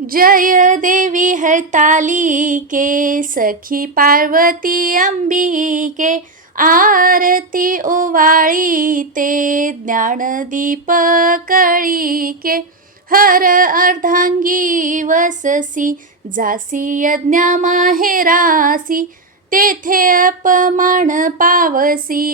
जय देवी हरतालिके सखी पार्वती अंबिके आरती ओवाळी ते ज्ञानदीप कळीके हर अर्धांगी वससी जासी यज्ञा माहेरासी तेथे अपमान पावसी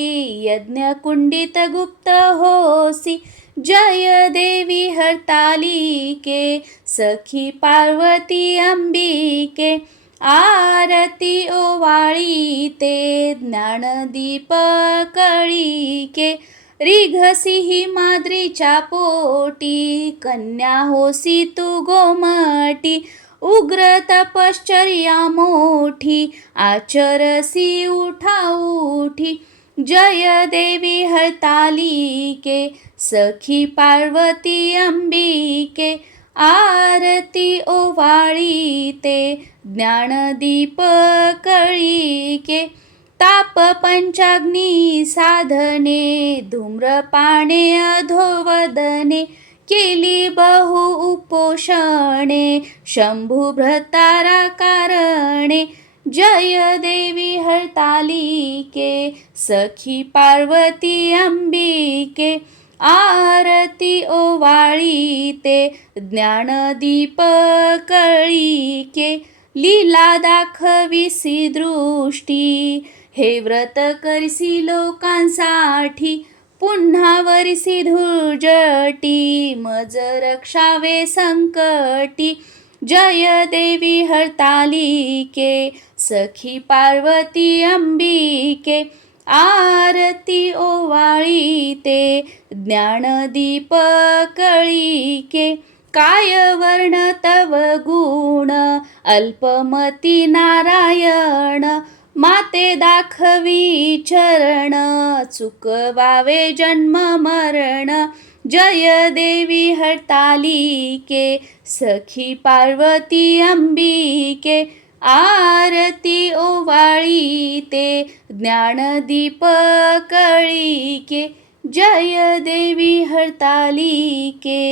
यज्ञ कुंडित गुप्त होसी जय देवी हरतालिके सखी पार्वती अंबिके आरती ओवाळी ते ज्ञानदीप कळीके रिघसी ही माद्रीच्या पोटी कन्या होसी तू गोमटी उग्र तपश्चर्या मोठी आचरसी उठा उठी जय देवी हरतालिके सखी पार्वती अंबिके आरती ओवाळी ते ज्ञानदीप कळीके ताप पंचाग्नी साधने धूम्रपाणे अधोवदने केली बहु उपोषणे शंभू भ्रतारा कारणे जय देवी हरतालिके सखी पार्वती अंबिके आरती ओवाळी ते ज्ञानदीप कळीके लीला दाखविसी दृष्टी. हे व्रत करसी लोकांसाठी पुन्हा वरसी धुजटी मज रक्षावे संकटी जय देवी हरतालिके सखी पार्वती अंबिके आरती ओवाळी ते ज्ञानदीप कळीके. काय वर्ण तव गुण अल्पमती नारायण. माते दाखवी चरण चुकवावे जन्म मरण. जय देवी हरतालिके सखी पार्वती अंबिके. आरती ओवाळी ते ज्ञानदीप कळीके जय देवी हरतालिके.